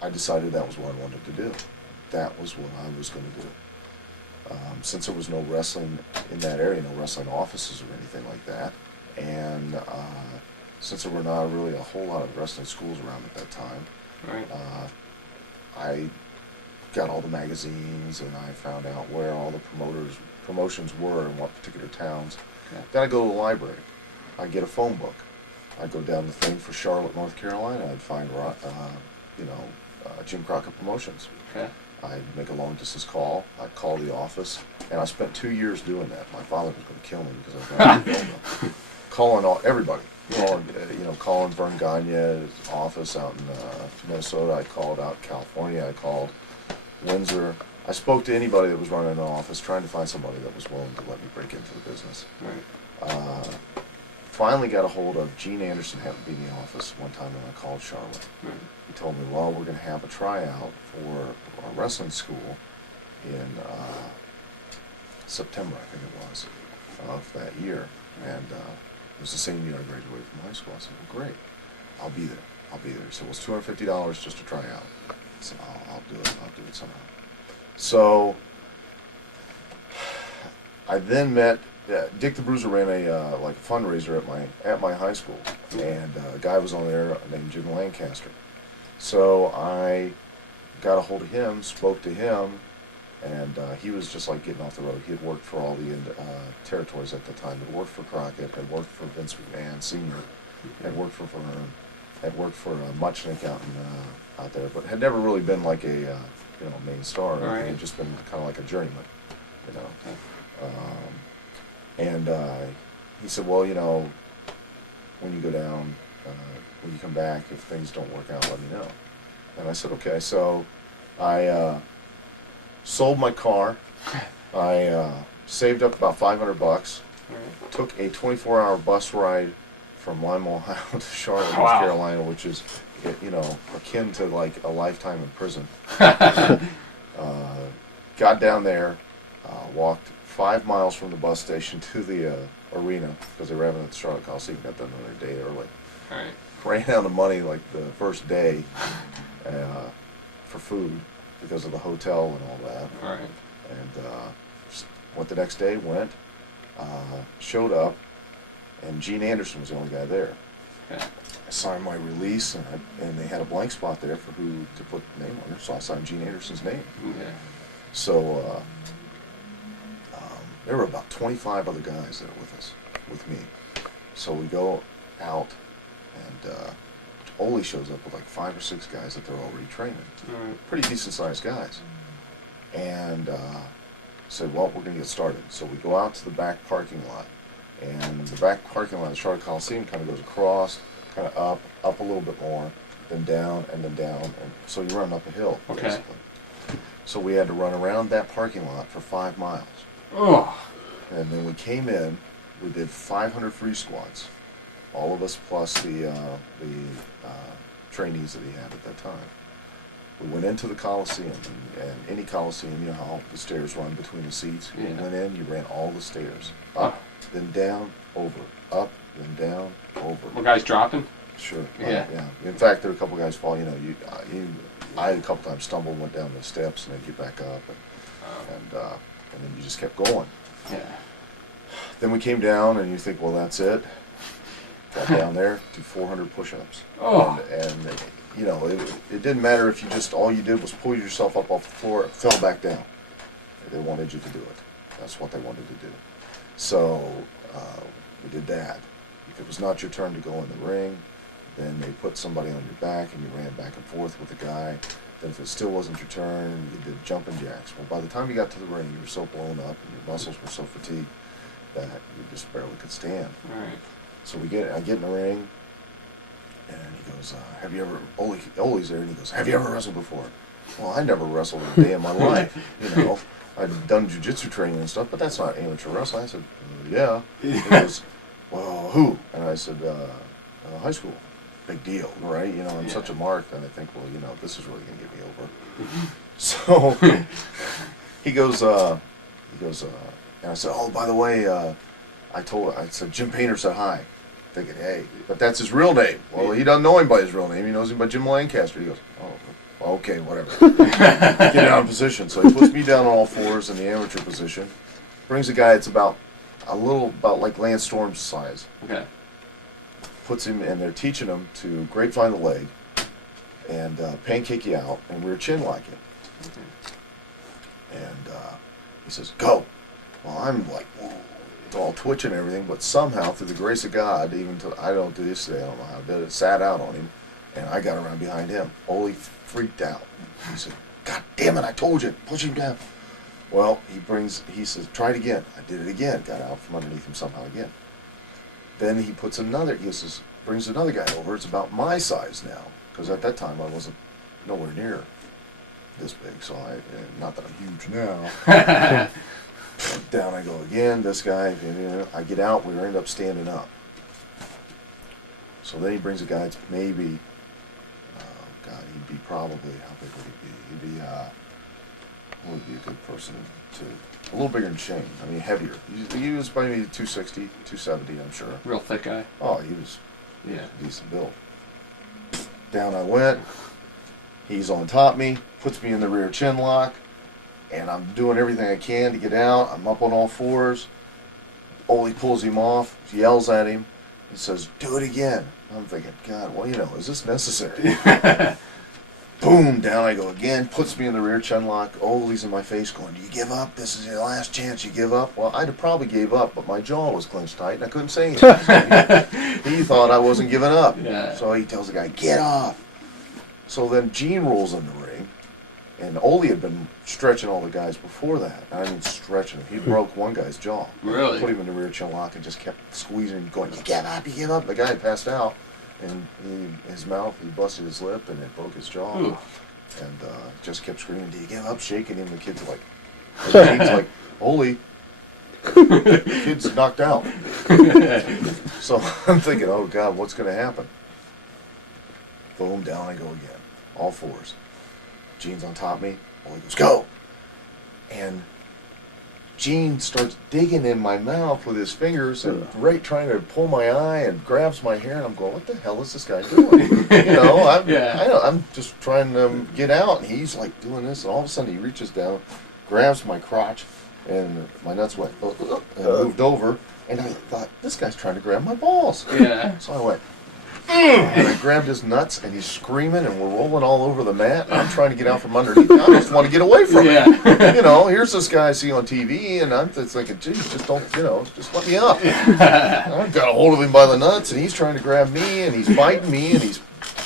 I decided that was what I wanted to do. That was what I was going to do. Since there was no wrestling in that area, no wrestling offices or anything like that, and since there were not really a whole lot of wrestling schools around at that time, Right. I got all the magazines and I found out where all the promotions were in what particular towns. Okay. Then I go to the library. I'd get a phone book. I'd go down the thing for Charlotte, North Carolina. I'd find Jim Crockett Promotions. Okay. I'd make a long distance call. I'd call the office, and I spent 2 years doing that. My father was going to kill me because I was going to kill him. Calling everybody. Calling Vern Gagne's office out in Minnesota. I called out California. I called Windsor. I spoke to anybody that was running an office, trying to find somebody that was willing to let me break into the business. Right. Finally got a hold of Gene Anderson, happened to be in the office one time when I called Charlotte. Right. He told me, well, we're going to have a tryout for our wrestling school in September, I think it was, of that year. And it was the same year I graduated from high school. I said, well, great. I'll be there. He said, well, it's $250 just to try out. I said, I'll do it. I'll do it somehow. So I then met Dick the Bruiser ran a fundraiser at my high school, and a guy was on there named Jim Lancaster. So I got a hold of him, spoke to him, and he was just like getting off the road. He had worked for all the territories at the time. Had worked for Crockett, had worked for Vince McMahon Sr., had worked for Vern, had worked for Muchnick out there, but had never really been like a main star. Right. He had just been kind of like a journeyman, you know. And he said, well, when you go down, when you come back, if things don't work out, let me know. And I said, okay. So I sold my car. I saved up about $500. Right. Took a 24-hour bus ride from Lima, Ohio to Charlotte, North Wow. Carolina, which is, akin to like a lifetime in prison. Got down there, walked 5 miles from the bus station to the arena because they were having it at the Charlotte Coliseum. Got done another day early. Right. Ran out of money like the first day for food because of the hotel and all that. Right. And went the next day. Showed up, and Gene Anderson was the only guy there. Okay. I signed my release, and they had a blank spot there for who to put the name on there, so I signed Gene Anderson's name. Yeah. So there were about 25 other guys there with me. So we go out, and Ole shows up with like 5 or 6 guys that they're already training. Right. Pretty decent-sized guys. And said, well, we're going to get started. So we go out to the back parking lot. And the back parking lot of the Charlotte Coliseum kind of goes across, kind of up a little bit more, then down, and then down. And so you run up a hill, Okay. basically. So we had to run around that parking lot for 5 miles. Oh. And then we came in, we did 500 free squats, all of us plus the trainees that he had at that time. We went into the Coliseum, and any Coliseum, you know how the stairs run between the seats. Yeah. You went in, you ran all the stairs. Up, then down, over. Up, then down, over. Were guys dropping? Sure. Yeah. Yeah. In fact, there were a couple guys fall. I a couple times stumbled, went down the steps, and then get back up, and then you just kept going. Yeah. Then we came down, and you think, well, that's it. Got down there, do 400 push-ups. Oh. And it didn't matter if you just, all you did was pull yourself up off the floor, it fell back down. They wanted you to do it. That's what they wanted to do. So we did that. If it was not your turn to go in the ring, then they put somebody on your back and you ran back and forth with the guy. Then if it still wasn't your turn, you did jumping jacks. Well, by the time you got to the ring, you were so blown up and your muscles were so fatigued that you just barely could stand. Right. So I get in the ring, and he goes, have you ever, Ole's there, and he goes, have you ever wrestled before? Well, I never wrestled a day in my life, I'd done jiu-jitsu training and stuff, but that's not amateur wrestling. I said, yeah. He goes, well, who? And I said, high school. Big deal, right? I'm such a mark that I think, well, this is really going to get me over. So he goes, and I said, oh, by the way, I said, Jim Painter said hi. Thinking, hey, but that's his real name. Well, he doesn't know him by his real name. He knows him by Jim Lancaster. He goes, oh, Okay, whatever. Get down in position. So he puts me down on all fours in the amateur position. Brings a guy that's about like Lance Storm's size. Okay. Puts him, and they're teaching him to grapevine the leg and pancake you out and rear chin lock you. And he says, go. Well, I'm like, whoa, all twitching and everything, but somehow, through the grace of God, even to I don't do this today, I don't know how I did it, sat out on him, and I got around behind him. Ole freaked out. He said, God damn it, I told you, push him down. Well, he says, try it again. I did it again, got out from underneath him somehow again. Then he brings another guy over. It's about my size now, because at that time I wasn't nowhere near this big, so not that I'm huge now. Down I go again, this guy, I get out, we end up standing up. So then he brings a guy that's maybe, he'd be probably, how big would he be? What would be a good person a little bigger than Shane, I mean heavier. He was maybe 260, 270, I'm sure. Real thick guy. Oh, he was Yeah. decent build. Down I went, he's on top of me, puts me in the rear chin lock, and I'm doing everything I can to get out. I'm up on all fours. Ole pulls him off, yells at him, and says, do it again. I'm thinking, God, well, is this necessary? Boom, down I go again, puts me in the rear chin lock. Ole's in my face going, do you give up? This is your last chance, you give up? Well, I'd have probably gave up, but my jaw was clenched tight, and I couldn't say anything. He thought I wasn't giving up. Yeah. So he tells the guy, get off. So then Gene rolls in the ring. And Ole had been stretching all the guys before that. I mean, stretching him. He broke one guy's jaw. Really? Put him in the rear chin lock and just kept squeezing, going, you give up, you give up. The guy had passed out, and he busted his lip, and it broke his jaw. Ooh. And just kept screaming, do you give up? Shaking him. The kid's like, Gene's like, Ole, the kid's knocked out. So I'm thinking, oh, God, what's going to happen? Boom, down I go again. All fours. Gene's on top of me. Ole goes, go! And Gene starts digging in my mouth with his fingers and trying to pull my eye and grabs my hair. And I'm going, what the hell is this guy doing? I'm just trying to get out. And he's like doing this. And all of a sudden he reaches down, grabs my crotch, and my nuts went, and moved over. And I thought, this guy's trying to grab my balls. Yeah. So I went, and I grabbed his nuts, and he's screaming, and we're rolling all over the mat. And I'm trying to get out from underneath. I just want to get away from him. Here's this guy I see on TV, and I'm just thinking, geez, just let me up. I got a hold of him by the nuts, and he's trying to grab me, and he's biting me, and he's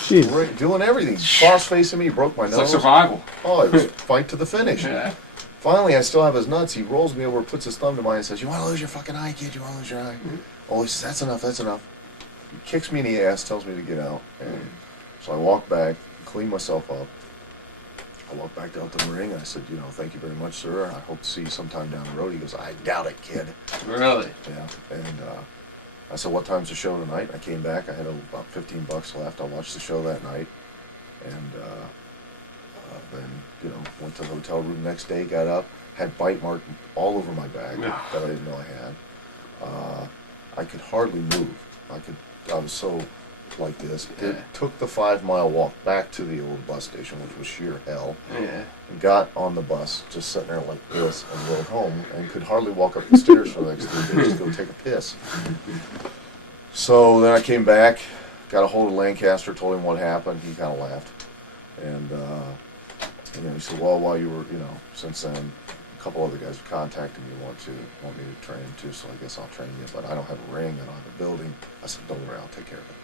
doing everything. He's cross-facing me, he broke my nose. It's like survival. Oh, it was fight to the finish. Yeah. Finally, I still have his nuts. He rolls me over, puts his thumb to mine, and says, you want to lose your fucking eye, kid? You want to lose your eye? Oh, he says, that's enough, that's enough. He kicks me in the ass, tells me to get out. And so I walk back, clean myself up. I walk back out to the ring, and I said, thank you very much, sir. I hope to see you sometime down the road. He goes, I doubt it, kid. Really? Yeah. And I said, what time's the show tonight? I came back. I had about $15 left. I watched the show that night. And then, went to the hotel room the next day, got up, had bite mark all over my back that I didn't know I had. I could hardly move. I was so like this. It took the 5-mile walk back to the old bus station, which was sheer hell. Yeah. And got on the bus, just sitting there like this, and rode home, and could hardly walk up the stairs for the next 3 days to go take a piss. So then I came back, got a hold of Lancaster, told him what happened. He kind of laughed. And he said, well, while you were, since then, a couple other guys contacted me, want me to train too, so I guess I'll train you, but I don't have a ring, I don't have a building. I said, don't worry, I'll take care of it.